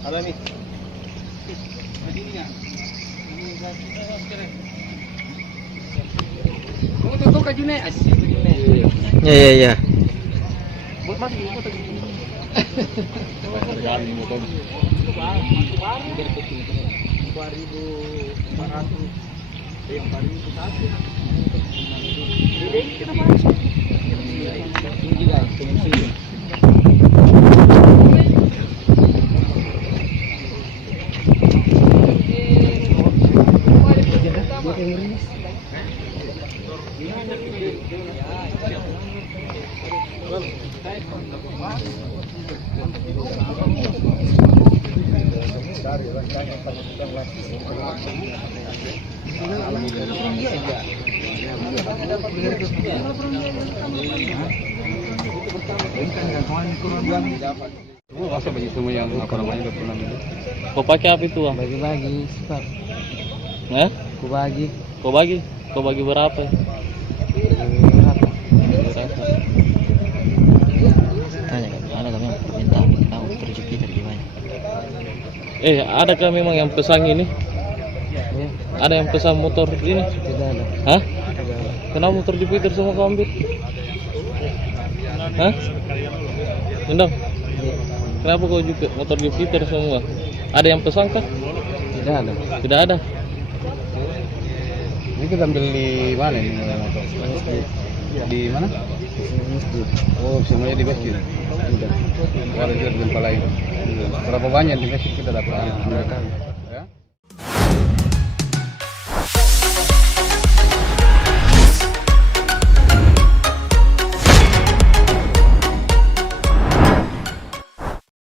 Alami. Kamu tuh ke June, asik ke June. Iya. Buat masuk ini tuh. Sekali motor. 2.400. Yang 4.001. Jadi kita masuk. Ini guys, sini. Masa bagi semua yang apa namanya udah pernah itu. Kau pakai apa itu, Bang? Bagi-bagi, stop. Hah? Ku bagi. Kau bagi? Kau bagi berapa? Berapa? Berapa? Tanya kan, ada kami yang minta tahu rezeki dari gimana? Adakah memang yang pesan ini? Ya, Ada yang pesan motor ini? tidak ada. Hah? Tidak ada. Kenapa motor Jupiter semua kau ambil? Hah? Endang? Ya, Kenapa kau juga motor Jupiter semua? Ada yang pesan kah? tidak ada. Tidak ada. Ini kita ambil di mana ini motor? Di mana? Masjid. Oh, semuanya di masjid. Tidak. Warga juga di tempat lain. Berapa banyak di masjid kita dapat? Tidak tahu.